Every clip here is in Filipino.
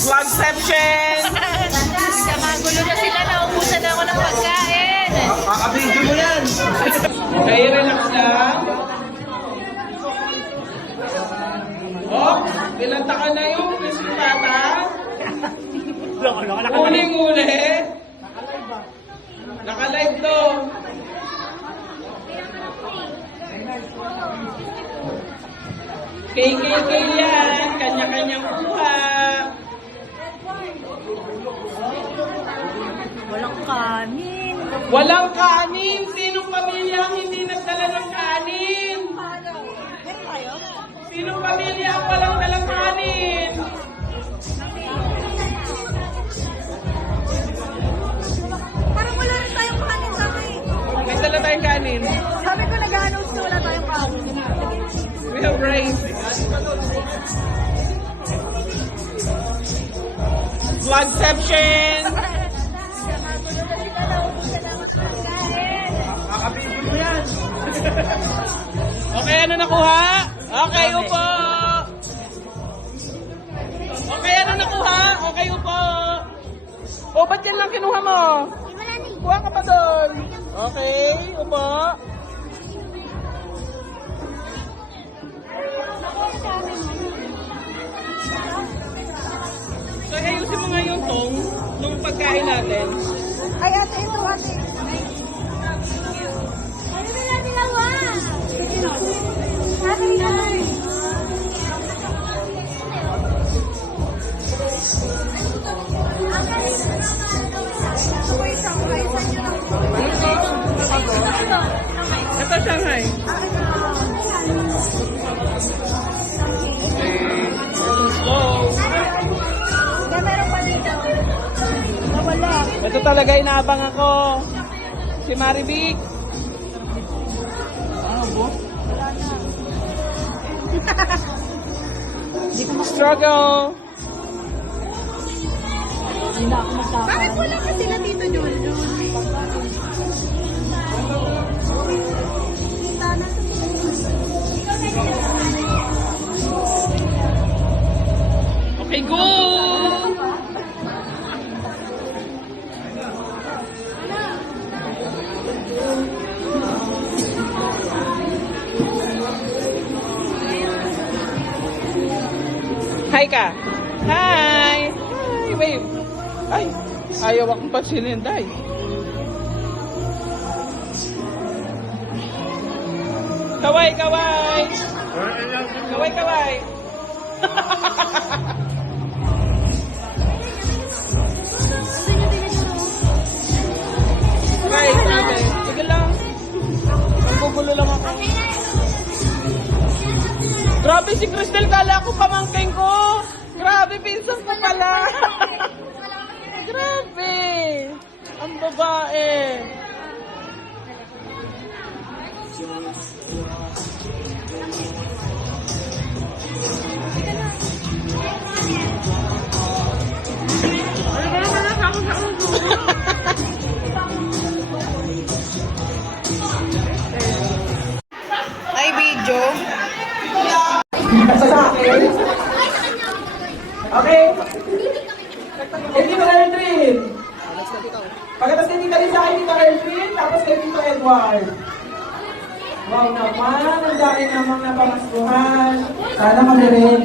Vlogception! Kamagulo na sila, naubusan na ako ng pagkain. Kakabidyo mo yan! Okay, relax lang. Oh, bilanta ka na yung bisitata. Uling-uli. Naka-live to. KKK yan. Kanya-kanyang kuha. Walang kanin. Walang kanin. Sinong pamilya ang hindi nagdala ng kanin? Sinong pamilya ang walang dalang kanin? Parang wala rin tayong kanin sa akin. May dala tayong kanin. Sabi ko nag-announce na wala tayong kanin. We have rice. Vlogception! Kamagulo na sila, naubusan na ako ng pagkain. Kakabibig mo yan. Okay, ano nakuha? Okay, upo. Okay, ano nakuha? Okay, upo. O, ba't yan lang kinuha mo? Kuha ka pa doon. Okay, upo. So, ayusin mo nga yung tong nung pagkain natin. Ay, ate, ito, ate. Ano na natin lawa? Ate, ate. Ito, Shanghai. Okay. Slow. Meron pa dito. Nawala. Ito talaga inaabang ako. Si Maribik. Struggle. Bakit wala pa sila dito, Jojo? Okay, go! Hi ka. Hi. Hi, babe. Ay, ayaw akong pansinin, day. Kaway, kaway. Kaway, kaway. Right, sabi. Sige lang. Nagbubulo lang ako. Grabe si Cristel, kala ko pamangking ko. Grabe, pinsan ko pala. Grabe. Ang babae. Ay, video. Sa akin. Okay. Hindi mo rin rin. Pagkatapos kay Tita rin sa akin, Tita Elvin, tapos kay Tito Edward. Wow naman, ang dami namang napamaskuhan. Sana kami rin.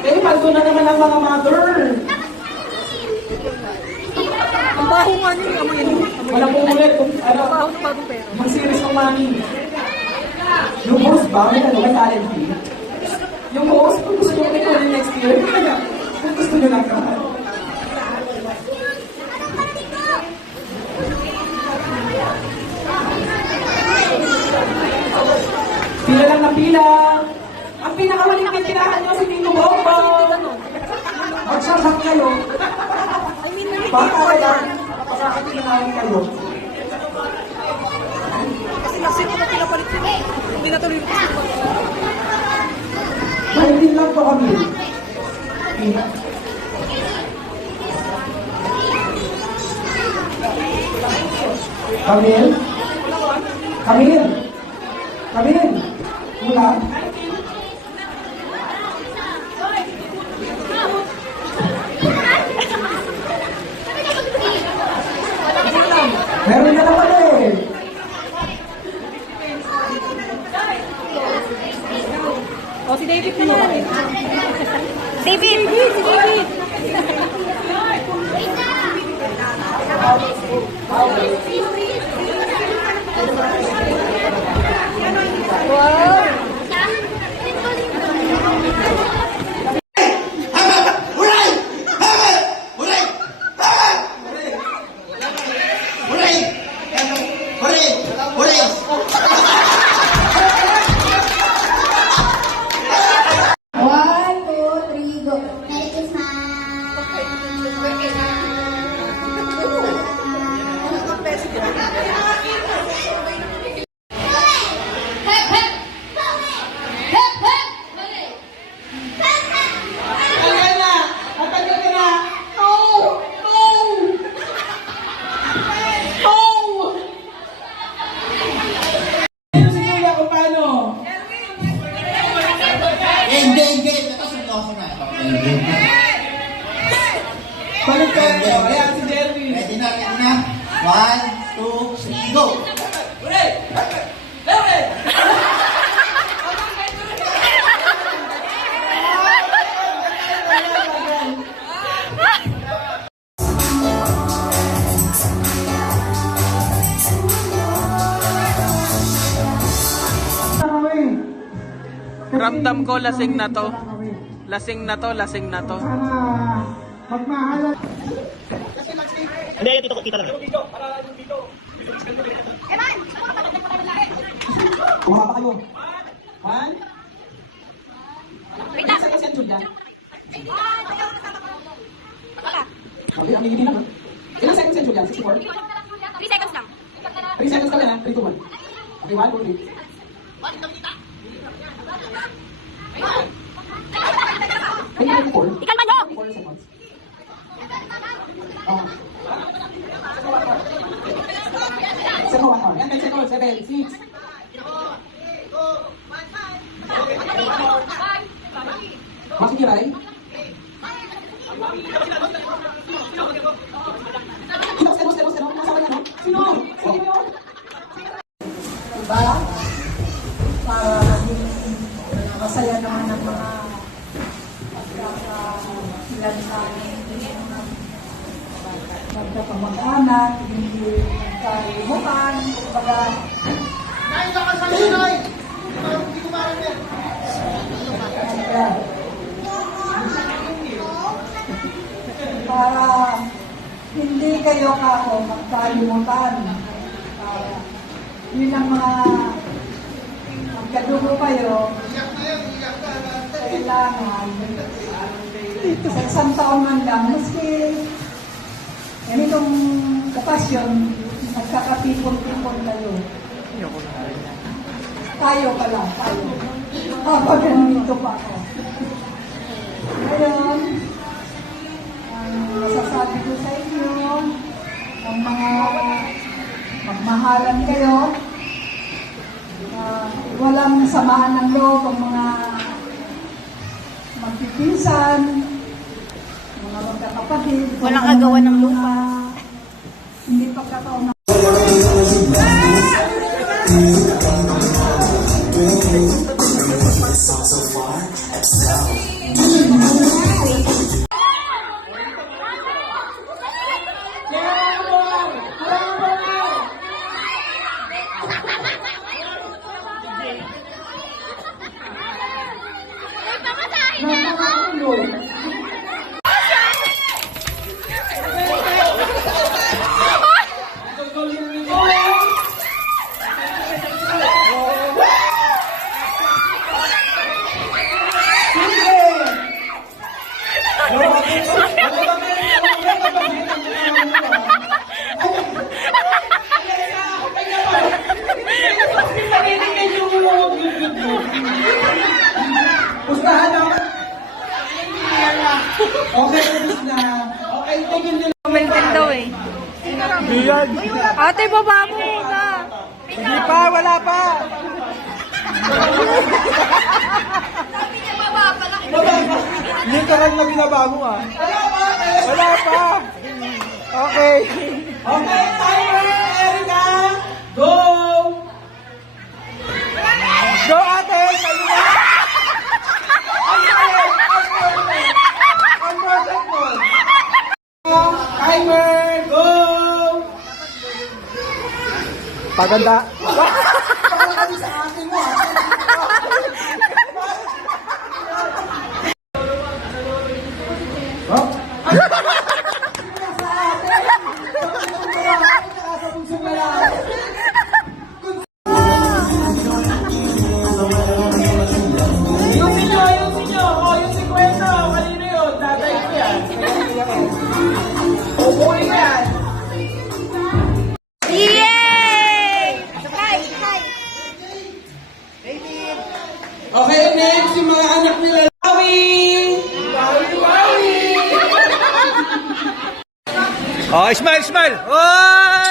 Eh, paldo na naman ang mga mother. Ang baho nga niyo, amoy niyo. Wala po ulit kung ano, Baho na bagong pera. mag-series ng mami. Yung host ba? May ano kay talent fee? Yung host, kung gusto nyo ito rin next year, kung gusto nyo lang naman. Pila lang na pila. Ang pinakamaling tirahan nyo si Tito Bobo. Magsasak kayo. Baka kaya, napakakatinanawin kayo. Kasi kasi ko na pinapalit sila. Hindi na tuloy yung Dahil din lang to kami. Camille? Camille? Camille? Ulam? Meron na naman eh. O, si David naman. David! Si David! Wow! One, two, three, go. Merry Christmas. Tagal na! Matagal ka na! No! No! No! Ano si Kuya kung paano? Hindi. Nakasunod ako na. Balik ka ito. Ayan si Jerry. Ready na. 1, 2, 3, go! Ramdam ko lasing na to. Lasing na to, lasing na to. Magmahalan. Hindi, tito lang. Kuha pa kayo. One. Ilang seconds yan, Julia? Okay, ang hindi naman. Ilang seconds yan, Julia? 64? 3 seconds lang. 3 seconds kami na. 3, 2, 1. Okay, 1, 2, 3. Can you make 4? Ikalma nyo! 4 seconds. Second 1 hour. Yan, 10 seconds. 7, 6. Masuk kiray. Sino? Kasama niya, no? Sino? Sino? Diba? Para maging masaya naman ang mga pagkakailan sa amin. Magkakamag-anak, hindi kalimutan, kumbaga. Para hindi kayo kako magkalimutan. Yun ang mga magkadugo kayo. Kailangan sa isang taon man lang, maski ganitong okasyon, magkakapipon-pipon kayo. Tayo pala, tayo. Habang nandito pa ako. Ngayon, ang masasabi ko sa inyo, ang mga magmahalan kayo, walang samaan ng loob ang mga magpipinsan, mga magkakapatid, Walang agawan ng lupa. Hindi pagkataon na Pustahan ako. Okay, tapos na. Okay, tingin nila. Melted daw eh. Ate, baba mo na. Hindi pa, wala pa. Literal na binaba mo ah. Wala pa, Tess. Wala pa. Okay. Okay, timer, Erica. Go! Go ate! Sa'yo na! Unpperfect mo. Timer, go! Paganda. Para kami sa akin mo. Ayusin nyo. O, yung 50. Kanino yun? Tatay ko yan. Ubuhin ko yan. Yay! Okay, next, yung mga anak nila. Bawi! Oh, smile, smile! Oh!